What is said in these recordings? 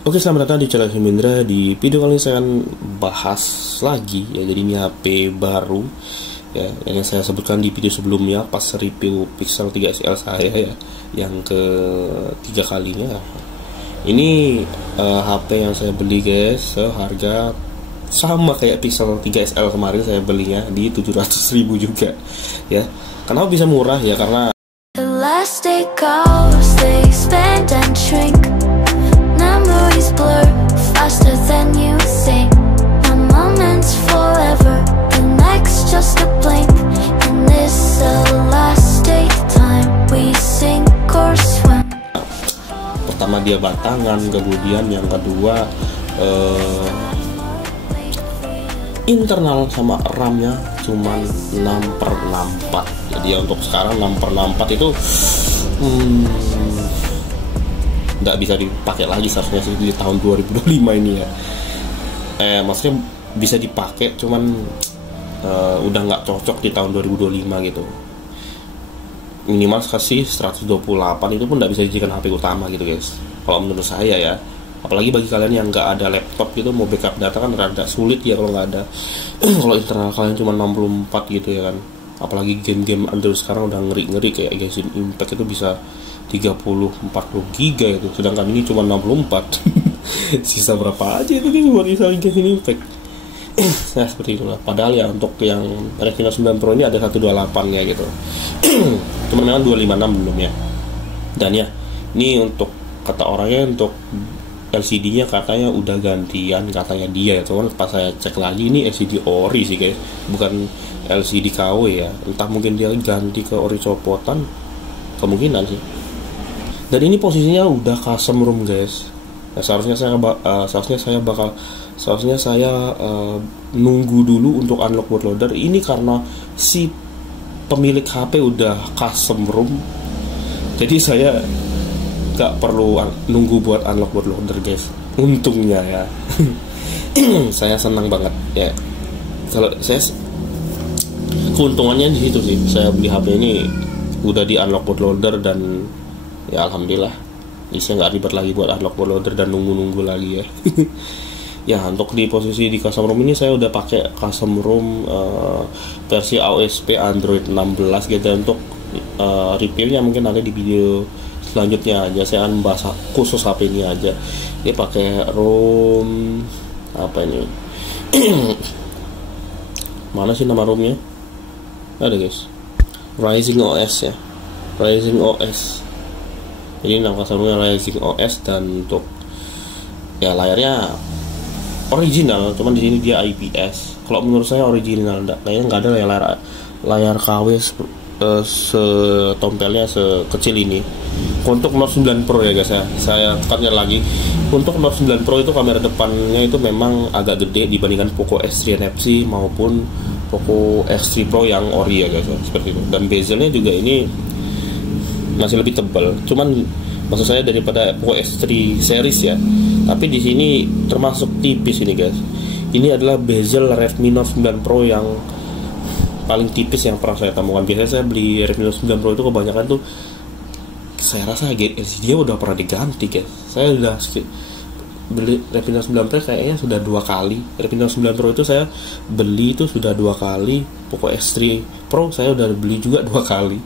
Oke, selamat datang di channel Hemindra. Di video kali ini saya akan bahas lagi ya, jadi ini HP baru ya, yang saya sebutkan di video sebelumnya pas review Pixel 3 XL saya ya, yang ketiga kalinya. Ini HP yang saya beli guys, seharga sama kayak Pixel 3 XL kemarin, saya belinya di 700.000 juga ya. Kenapa bisa murah ya? Karena Elastic goes, they expand and shrink. Memories blur faster than you think. One moment's forever, the next just a blink. In this elastic time, we sink or swim. pertama dia batangan, kemudian yang kedua internal sama RAM-nya cuman 6/64. Jadi ya untuk sekarang 6/64 itu nggak bisa dipakai lagi seharusnya sih di tahun 2025 ini ya. Maksudnya bisa dipakai, cuman udah nggak cocok di tahun 2025 gitu. Minimal kasih 128 itu pun nggak bisa dijadikan HP utama gitu guys, kalau menurut saya ya. Apalagi bagi kalian yang nggak ada laptop gitu, mau backup data kan rada sulit ya kalau nggak ada. Kalau internal kalian cuma 64 gitu ya kan. Apalagi game-game Android sekarang udah ngeri-ngeri, kayak Genshin Impact itu bisa 30-40 giga itu, sedangkan ini cuma 64. Sisa berapa aja itu kan buat install Genshin Impact. Nah seperti itulah. Padahal ya untuk yang Retina 9 Pro ini ada 128 ya gitu. Cuma memang 256 belum ya. Dan ya ini untuk kata orangnya, untuk LCD-nya katanya udah gantian katanya dia ya. Cuman pas saya cek lagi, ini LCD ori sih guys, bukan LCD KW ya. Entah mungkin dia ganti ke ori copotan, kemungkinan sih. Dan ini posisinya udah custom ROM guys. Nah, seharusnya saya nunggu dulu untuk unlock bootloader. Ini karena si pemilik HP udah custom ROM, jadi saya gak perlu nunggu buat unlock bootloader guys. Untungnya ya. Saya senang banget ya. Kalau saya keuntungannya di situ sih. Saya beli HP ini udah di unlock bootloader dan ya alhamdulillah, isinya nggak ribet lagi buat unlock bootloader dan nunggu-nunggu lagi ya. Ya untuk di posisi di custom ROM ini saya udah pakai custom ROM versi AOSP Android 16 gitu. Untuk reviewnya mungkin ada di video selanjutnya aja. Saya akan bahas khusus HP ini aja. Dia pakai ROM apa ini? Mana sih nama ROM-nya? Ada guys, Rising OS ya, Rising OS. Jadi nama kasarnya Rising OS. Dan untuk ya layarnya original, cuman di sini dia IPS. Kalau menurut saya original, kayaknya nggak ada layar KW setompelnya sekecil ini. Untuk Note 9 Pro ya guys ya, saya tekankan lagi, untuk Note 9 Pro itu kamera depannya itu memang agak gede dibandingkan Poco X3 NFC maupun Poco X3 Pro yang ori ya guys ya, seperti itu. Dan bezelnya juga ini masih lebih tebal, cuman maksud saya daripada Poco X3 series ya. Tapi di sini termasuk tipis ini guys. Ini adalah bezel Redmi Note 9 Pro yang paling tipis yang pernah saya temukan. Biasanya saya beli Redmi Note 9 Pro itu kebanyakan tuh, saya rasa LCD udah pernah diganti guys. Saya udah beli Redmi Note 9 Pro kayaknya sudah 2 kali. Redmi Note 9 Pro itu saya beli itu sudah 2 kali. Poco X3 Pro saya udah beli juga 2 kali.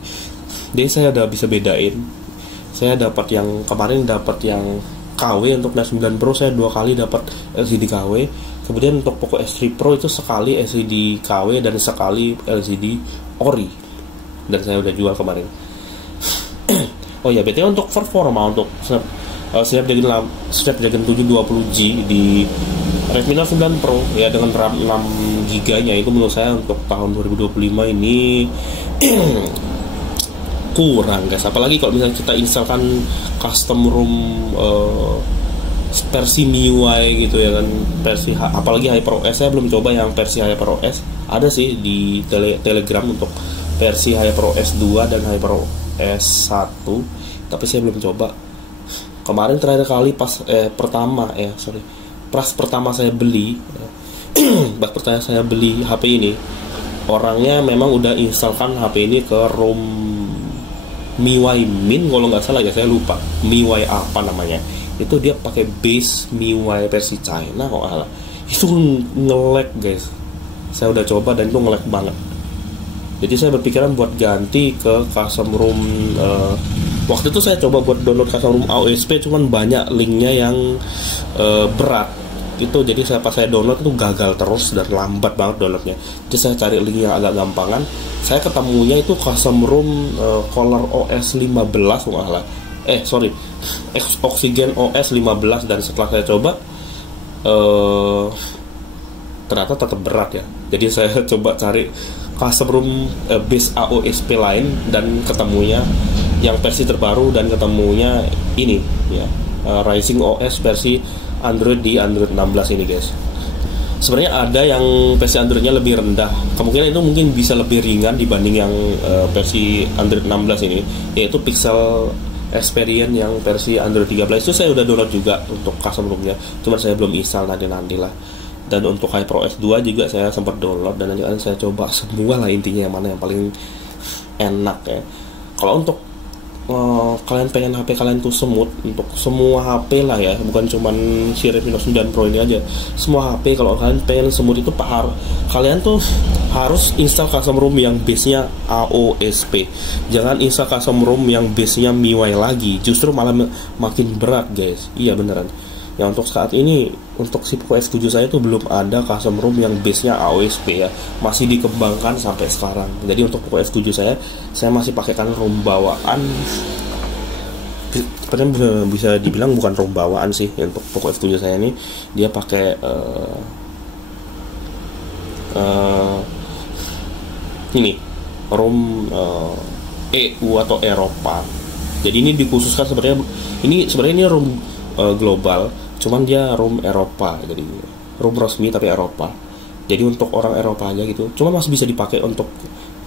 Jadi saya udah bisa bedain. Saya dapat yang kemarin, dapat yang KW. Untuk Note 9 Pro saya 2 kali dapat LCD KW. Kemudian untuk Poco X3 Pro itu sekali LCD KW dan sekali LCD ori. Dan saya udah jual kemarin. Oh ya, BTW untuk performa untuk Snapdragon 720G di Redmi Note 9 Pro ya, dengan RAM 6GB nya, itu menurut saya untuk tahun 2025 ini kurang guys. Apalagi kalau misalnya kita instalkan custom ROM versi MIUI gitu ya kan, versi apalagi HyperOS. Saya belum coba yang versi HyperOS. Ada sih di Telegram untuk versi HyperOS 2 dan HyperOS 1, tapi saya belum coba. Kemarin terakhir kali pas pertama saya beli pas pertama saya beli HP ini, orangnya memang udah instalkan HP ini ke ROM MIUI Min kalau nggak salah ya, saya lupa MIUI apa namanya. itu dia pakai base MIUI versi China kok salah. Itu nge-lag guys, saya udah coba dan itu nge-lag banget. Jadi saya berpikiran buat ganti ke custom ROM. Waktu itu saya coba buat download custom ROM AOSP, cuman banyak linknya yang berat itu, jadi pas saya download itu gagal terus dan lambat banget downloadnya. Jadi saya cari link yang agak gampangan, saya ketemunya itu custom ROM Color OS 15 malah. Oxygen OS 15, dan setelah saya coba ternyata tetap berat ya. Jadi saya coba cari custom ROM base AOSP lain dan ketemunya yang versi terbaru, dan ketemunya ini ya, Rising OS versi Android di Android 16 ini guys. Sebenarnya ada yang versi Androidnya lebih rendah, kemungkinan itu mungkin bisa lebih ringan dibanding yang versi Android 16 ini, yaitu Pixel Experience yang versi Android 13. Itu saya udah download juga untuk custom ROM-nya, cuman saya belum install, nanti lah. Dan untuk HyperOS 2 juga saya sempat download, dan nanti akan saya coba semua lah, intinya yang mana yang paling enak ya. Kalau untuk kalian pengen HP kalian tuh smooth, untuk semua HP lah ya, bukan cuman si Redmi Note 9 Pro ini aja, semua HP kalau kalian pengen smooth itu kalian tuh harus install custom ROM yang base-nya AOSP. Jangan install custom ROM yang base-nya MIUI lagi, justru malah makin berat guys. Iya beneran. Ya untuk saat ini, untuk si Poco F7 saya tuh belum ada custom ROM yang base-nya AOSP ya, masih dikembangkan sampai sekarang. Jadi untuk Poco F7 saya masih pakaikan ROM bawaan. Sebenarnya bisa dibilang bukan ROM bawaan sih ya, untuk Poco F7 saya ini dia pakai ini ROM EU atau Eropa. Jadi ini dikhususkan sebenarnya ini ROM global, cuman dia ROM Eropa, jadi ROM resmi tapi Eropa. Jadi untuk orang Eropa aja gitu, cuma masih bisa dipakai untuk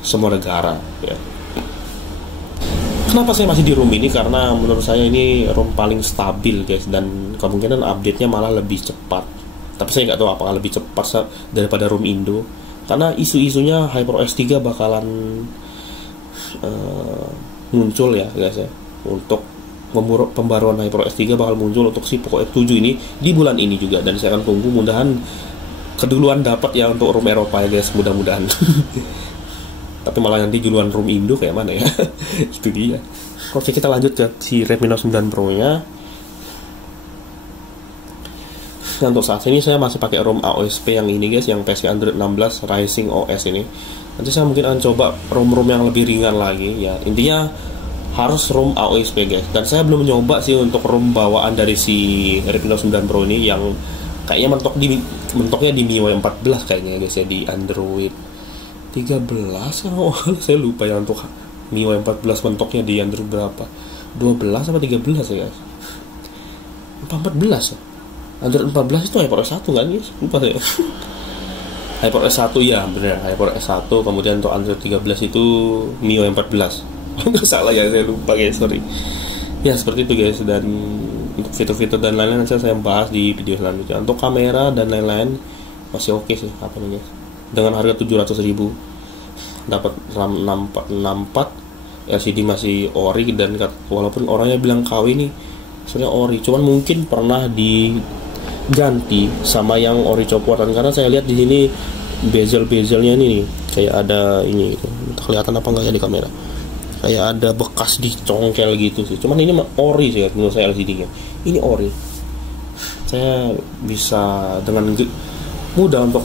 semua negara ya. Kenapa saya masih di ROM ini? Karena menurut saya ini ROM paling stabil guys, dan kemungkinan update-nya malah lebih cepat. Tapi saya nggak tahu apakah lebih cepat daripada ROM Indo, karena isu-isunya HyperOS 3 bakalan muncul ya guys ya. Untuk pembaruan HyperOS 3 bakal muncul untuk si Poco F7 ini di bulan ini juga, dan saya akan tunggu, mudahan keduluan dapat ya untuk ROM Eropa ya guys, mudah-mudahan. Tapi malah nanti duluan ROM Indo kayak mana ya. Itu dia. Oke, kita lanjut ke si Redmi Note 9 Pro nya. Nah, untuk saat ini saya masih pakai ROM AOSP yang ini guys, yang versi Android 16 Rising OS ini. Nanti saya mungkin akan coba ROM-ROM yang lebih ringan lagi ya. Intinya harus ROM AOSP guys. Dan saya belum nyoba sih untuk ROM bawaan dari si Redmi Note 9 Pro ini, yang kayaknya mentoknya di MIUI 14 kayaknya guys ya, di Android 13 oh, saya lupa ya untuk MIUI 14 mentoknya di Android berapa, 12 apa 13 ya guys, 14 ya. Android 14 itu HyperOS 1 kan guys, lupa saya. HyperOS 1 ya bener, HyperOS 1, kemudian untuk Android 13 itu MIUI 14. Nggak salah ya, saya lupa guys, sorry. Ya seperti itu guys. Dan untuk fitur-fitur dan lain-lain nanti saya bahas di video selanjutnya. Untuk kamera dan lain-lain masih oke sih apa nih guys. Dengan harga 700.000 dapat RAM 64, LCD masih ori, dan walaupun orangnya bilang KW nih sebenarnya ori, cuman mungkin pernah diganti sama yang ori copotan, karena saya lihat di sini bezel-bezelnya ini nih, kayak ada ini gitu. Kelihatan apa enggak ya di kamera, kayak ada bekas dicongkel gitu sih. Cuman ini ori sih menurut saya, LCD-nya ini ori. Saya bisa dengan mudah untuk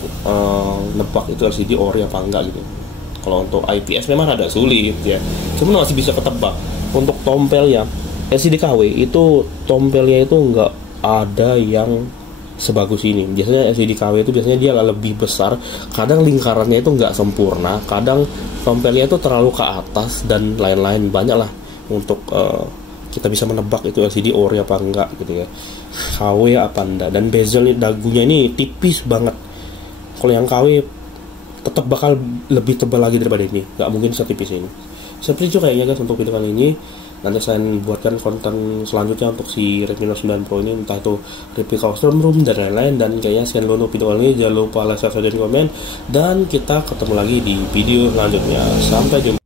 nebak itu LCD ori apa enggak gitu. Kalau untuk IPS memang ada sulit ya, cuman masih bisa ketebak. Untuk tompel ya LCD KW itu tompelnya itu enggak ada yang sebagus ini. Biasanya LCD KW itu biasanya dia lebih besar, kadang lingkarannya itu nggak sempurna, kadang tompelnya itu terlalu ke atas, dan lain-lain banyak lah untuk kita bisa menebak itu LCD ori apa enggak gitu ya, KW apa enggak. Dan bezel dagunya ini tipis banget. Kalau yang KW tetap bakal lebih tebal lagi daripada ini, nggak mungkin setipis ini. Seperti itu kayaknya guys untuk video kali ini. Nanti saya buatkan konten selanjutnya untuk si Redmi Note 9 Pro ini, entah itu replika custom ROM dan lain-lain. Dan kayaknya sekian dulu video kali ini, jangan lupa like, subscribe, dan komen, dan kita ketemu lagi di video selanjutnya. Sampai jumpa.